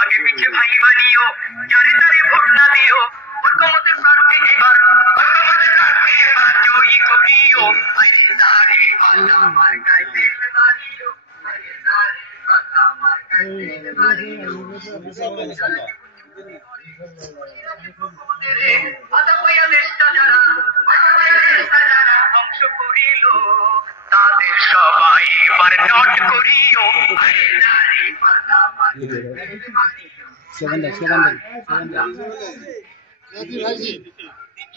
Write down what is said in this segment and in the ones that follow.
আগে পিছে ভাই বানিও, যারে তারে ভোট না দিও, ঐকমত্যের প্রার্থী এবার, ঐকমত্যের প্রার্থী এবার জয়ী করিও। আরে দাড়ি পাল্লা মার্কায় তেল মারিও, আরে দাড়ি পাল্লা মার্কায় তেল মারিও। আদা পাইয়া দেশটা যারা ধ্বংস করিল, তাদের সবাই এবার নট করিও। আরে দাড়ি পাল্লা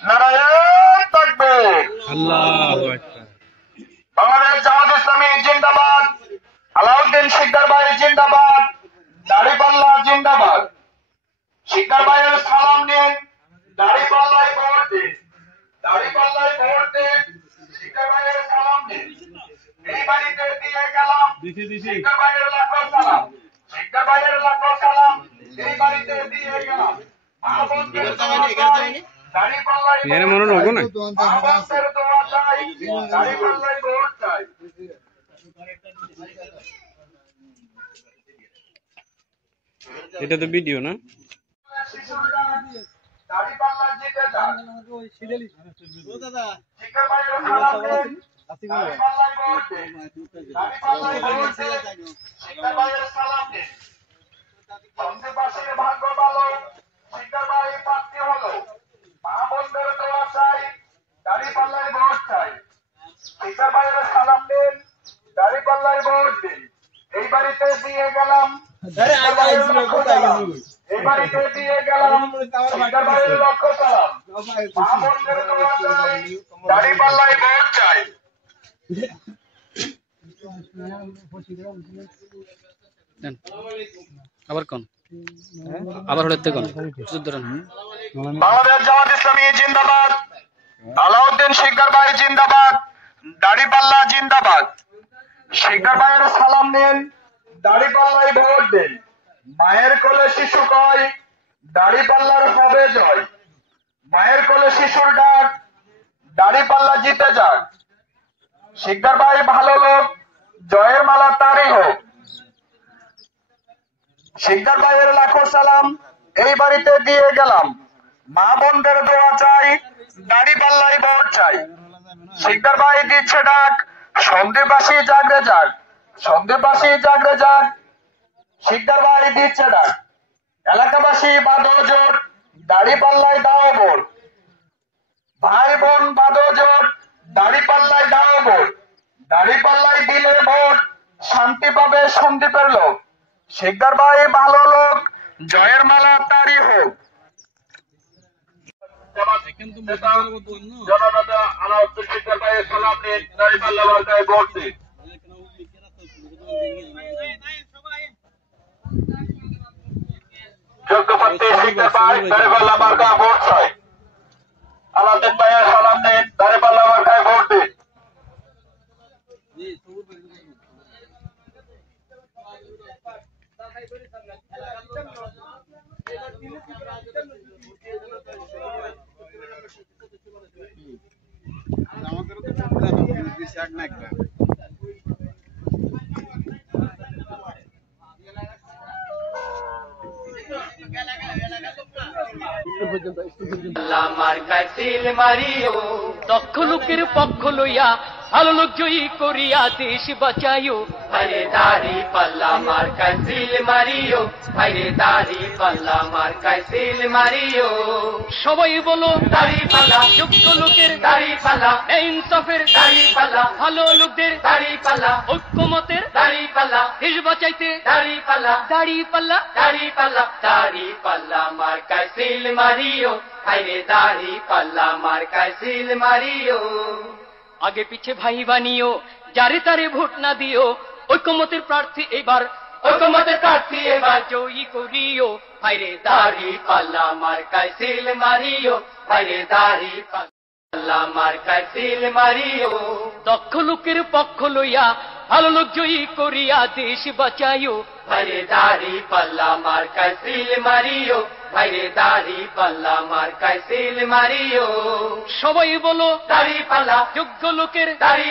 নারায়ণ তাকবীর, আল্লাহু আকবার। বাংলাদেশ জামাত ইসলামী জিন্দাবাদ, আলাউদ্দিন শিকদার ভাই জিন্দাবাদ, দাড়িপাল্লা জিন্দাবাদ। শিকদার ভাইয়ের সালাম নিন, দাড়িপাল্লায় ভোট দিন, দাড়িপাল্লায় ভোট দিন, শিকদার ভাইয়ের সালাম নিন। এই বাড়িতে দিয়ে গেলাম শিকদার ভাইয়ের লাখো সালাম, শিকদার ভাইয়ের লাখো সালাম। এই বাড়িতে দিয়ে গেলাম এর মনে নগো না এটা তো ভিডিও না। ভাগ্য ভালো, শিকদার ভাই প্রার্থী হলো। মা বোনদের দোয়া চাই, দাড়িপাল্লায় ভোট চাই। শিকদার ভাইয়ের সালাম দিন, দাড়িপাল্লায় ভোট দিন। এই বাড়িতে দিয়ে গেলাম, এই বাড়িতে দিয়ে গেলাম শিকদার ভাইয়ের লক্ষ্য সালাম। মা বোনদের দোয়া চাই, দাড়িপাল্লায় ভোট চাই। আবার কোন আবার হতে কোন বাংলাদেশ জামাত ইসলামী জিন্দাবাদ, আলাউদ্দিন শিকদার ভাই জিন্দাবাদ, দাড়িপাল্লা জিন্দাবাদ। শিকদার ভাইয়ের সালাম নিন, দাড়িপাল্লায় ভোট দিন। মায়ের কোলে শিশু কয়, দাড়িপাল্লার হবে জয়। মায়ের কোলে শিশুর ডাক, দাড়িপাল্লা জিতে যাক। শিকদার ভাই ভালো লোক, জয়ের মালা তারই হোক। শিকদার ভাইয়ের লাখো সালাম, এই বাড়িতে দিয়ে গেলাম। মা বোনদের দোয়া চাই, দাড়িপাল্লায় ভোট চাই। শিকদার ভাই দিচ্ছে ডাক, সন্দেহবাসী জাগরে যাক, সন্দেহবাসী জাগরে যাক। শিকদার ভাই দিচ্ছে ডাক, এলাকাবাসী বাঁধো জোট, দাড়িপাল্লায় দাও ভোট। ভাই বোন বাঁধো জোট, দাড়িপাল্লায় দাও ভোট। দাড়িপাল্লায় দিলে ভোট, শান্তি পাবে সন্দীপের লোক। শিকদার ভাই ভালো লোক, জয়ের মালা তারই হোক। জননেতা আলাউদ্দিন শিকদার ভাইয়ের সালাম নিন, দাড়িপাল্লা মার্কায় ভোট দিন। যোগ্য প্রার্থী শিকদার ভাই, দাড়িপাল্লা মার্কায় ভোট চাই। আলাউদ্দিন ভাইয়ের সালাম নিন, দাড়িপাল্লা মার্কায় ভোট দিন। দক্ষ লোকের পক্ষ লইয়া ভালো লোক জয়ী করিয়া দেশ বাঁচাইও। আরে দাড়ি পাল্লা মার্কায় সিল মারিও, আরে দাড়ি পাল্লা মার্কায় সিল মারিও। সবাই বলো দাড়ি পাল্লা, যোগ্য লোকের দাড়ি পাল্লা, ইনসাফের দাড়ি পাল্লা, ভালো লোকদের দাড়ি পাল্লা, ঐক্যমতের দাড়ি পাল্লা, দেশ বাঁচাইতে দাড়ি পাল্লা, দাড়ি পাল্লা, দাড়ি পাল্লা, দাড়ি পাল্লা মার্কায় সিল মারিও, আরে দাড়ি পাল্লা মার্কায় সিল মারিও। আগে পিছে ভাই বানিও, যারে তারে ভোট না দিও, ঐকমত্যের প্রার্থী এবার, ঐকমত্যের প্রার্থী এবার জয়ী করিও। ভাইরে দাড়ি পাল্লা মার্কায় সিল মারিও, ভাইরে দাড়ি পাল্লা মার্কায় সিল মারিও। দক্ষ লোকের পক্ষ লইয়া ভালো লোক জয়ী করিয়া দেশ বাঁচাইও। ভাইরে দাড়ি পাল্লা মার্কায় সিল মারিও, ভাইরে দাড়ি পাল্লা মার্কায় সিল মারিও। সবাই বলো দাড়ি পাল্লা, যোগ্য লোকের দাড়ি